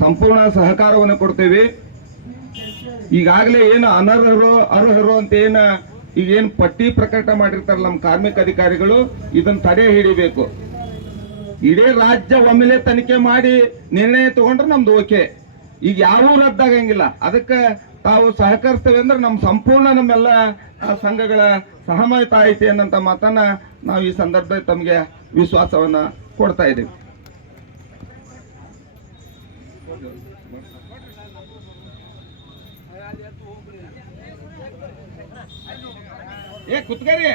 ಸಂಪೂರ್ಣ ಸಹಕಾರವನ್ನು ಕೊಡ್ತೇವೆ. ಈಗಾಗಲೇ ಏನು ಅನರ್ಹರು ಅರ್ಹರು ಅಂತ ಈಗೇನು ಪಟ್ಟಿ ಪ್ರಕಟ ಮಾಡಿರ್ತಾರಲ್ಲ ನಮ್ಮ ಕಾರ್ಮಿಕ ಅಧಿಕಾರಿಗಳು, ಇದನ್ನು ತಡೆ ಹಿಡಿಬೇಕು. ಇಡೀ ರಾಜ್ಯ ಒಮ್ಮೆಲೆ ತನಿಖೆ ಮಾಡಿ ನಿರ್ಣಯ ತಗೊಂಡ್ರೆ ನಮ್ದು ಓಕೆ. ಈಗ ಯಾವೂ ರದ್ದಾಗಂಗಿಲ್ಲ. ಅದಕ್ಕೆ ತಾವು ಸಹಕರಿಸ್ತೇವೆ ಅಂದ್ರೆ ನಮ್ಮೆಲ್ಲ ಸಂಘಗಳ ಸಹಮತ ಐತಿ ಅನ್ನಂತ ಮಾತನ್ನ ನಾವು ಈ ಸಂದರ್ಭದಲ್ಲಿ ತಮಗೆ ವಿಶ್ವಾಸವನ್ನ ಕೊಡ್ತಾ ಇದ್ದೀವಿ. ಕುತ್ಕರಿ